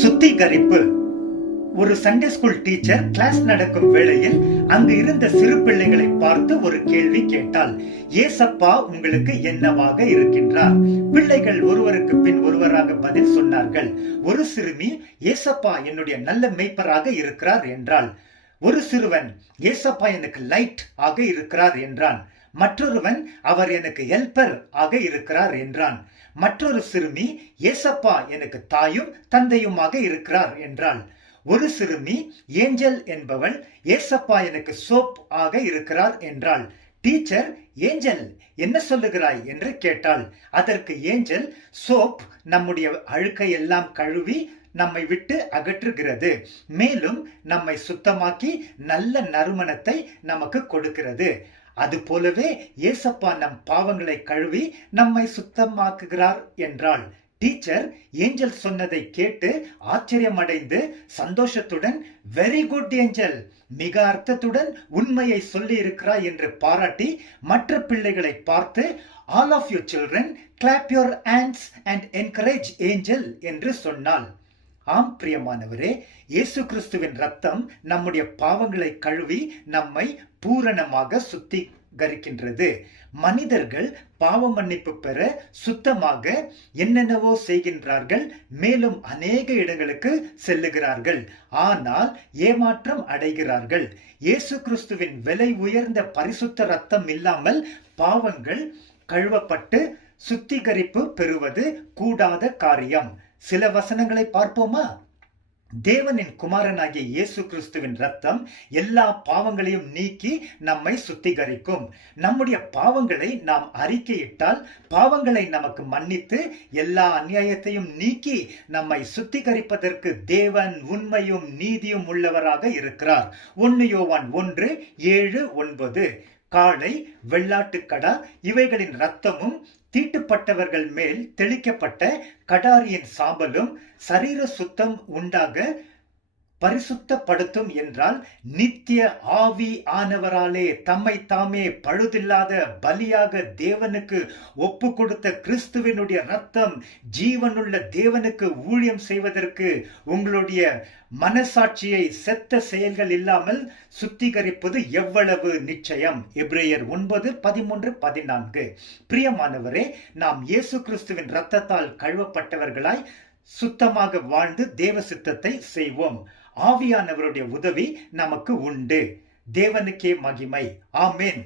சுத்திகரிப்பு. ஒரு Sunday school teacher class நடக்கும் வேளையில் அங்கு இருந்த சிறு பிள்ளைகளை பார்த்து ஒரு கேள்வி கேட்டால், ஏசப்பா உங்களுக்கு என்னவாக இருக்கின்றார்? பிள்ளைகள் ஒருவருக்கு பின் ஒருவராக பதில் சொன்னார்கள். ஒரு சிறுமி, ஏசப்பா என்னுடைய நல்ல மேய்ப்பராக இருக்கிறார் என்றாள். ஒரு சிறுவன், ஏசப்பா எனக்கு லைட் ஆக இருக்கிறார் என்றான். மற்றொருவன், அவர் எனக்கு ஹெல்பர் ஆக இருக்கிறார் என்றான். மற்றொரு சிறுமி, ஏசப்பா எனக்கு தாயும் தந்தையுமாக இருக்கிறார் என்றாள். ஒரு சிறுமி, ஏஞ்சல் என்பவள், ஏசப்பா எனக்கு சோப் ஆக இருக்கிறார் என்றாள். டீச்சர், ஏஞ்சல் என்ன சொல்லுகிறாய் என்று கேட்டாள். அதற்கு ஏஞ்சல், சோப் நம்முடைய அழுக்கை எல்லாம் கழுவி நம்மை விட்டு அகற்றுகிறது, மேலும் நம்மை சுத்தமாக்கி நல்ல நறுமணத்தை நமக்கு கொடுக்கிறது. அது போலவே ஏசப்பா நம் பாவங்களை கழுவி நம்மை சுத்தமாக்குகிறார் என்றாள். டீச்சர் ஏஞ்சல் சொன்னதை கேட்டு ஆச்சரியமடைந்து சந்தோஷத்துடன், வெரி குட் ஏஞ்சல், மிக அர்த்தத்துடன் உண்மையை சொல்லி இருக்கிறாய் என்று பாராட்டி மற்ற பிள்ளைகளை பார்த்து, all of you children clap your hands and encourage Angel என்று சொன்னாள். ஆம் பிரியமானவரே, இயேசு கிறிஸ்துவின் ரத்தம் நம்முடைய பாவங்களை கழுவி நம்மை பூரணமாக சுத்திகரிக்கின்றது. மனிதர்கள் பாவ மன்னிப்பு பெற சுத்தமாக என்னென்னவோ செய்கின்றார்கள், மேலும் அநேக இடங்களுக்கு செல்லுகிறார்கள், ஆனால் ஏமாற்றம் அடைகிறார்கள். இயேசு கிறிஸ்துவின் விலை உயர்ந்த பரிசுத்த ரத்தம் இல்லாமல் பாவங்கள் கழுவப்பட்டு சுத்திகரிப்பு பெறுவது கூடாத காரியம். சில வசனங்களை பார்ப்போமா? தேவனின் குமாரனாகிய இயேசு கிறிஸ்துவின் ரத்தம் எல்லா பாவங்களையும் நீக்கி நம்மை சுத்திகரிக்கும். நம்முடைய பாவங்களை நாம் அறிக்கையிட்டால் பாவங்களை நமக்கு மன்னித்து எல்லா அநியாயத்தையும் நீக்கி நம்மை சுத்திகரிப்பதற்கு தேவன் உண்மையும் நீதியும் உள்ளவராக இருக்கிறார். 1 யோவான் 1:7-9. காளை, வெள்ளாட்டுக்கடா இவைகளின் இரத்தமும் தீட்டுப்பட்டவர்கள் மேல் தெளிக்கப்பட்ட கடாரியின் சாம்பலும் சரீர சுத்தம் உண்டாக பரிசுத்தப்படுத்தும் என்றால், நித்திய ஆவி ஆனவராலே தம்மை தாமே பழுதில்லாத பலியாக தேவனுக்கு ஒப்பு கொடுத்த கிறிஸ்துவினுடைய ரத்தம் ஜீவனுள்ள தேவனுக்கு ஊழியம் செய்வதற்கு உங்களுடைய மனசாட்சியை செத்த செயல்கள் இல்லாமல் சுத்திகரிப்பது எவ்வளவு நிச்சயம். எபிரேயர் 9:13-14. பிரியமானவரே, நாம் இயேசு கிறிஸ்துவின் இரத்தத்தால் கழுவப்பட்டவர்களாய் சுத்தமாக வாழ்ந்து தேவ சித்தத்தை செய்வோம். ஆவியானவருடைய உதவி நமக்கு உண்டு. தேவனுக்கே மகிமை. ஆமென்.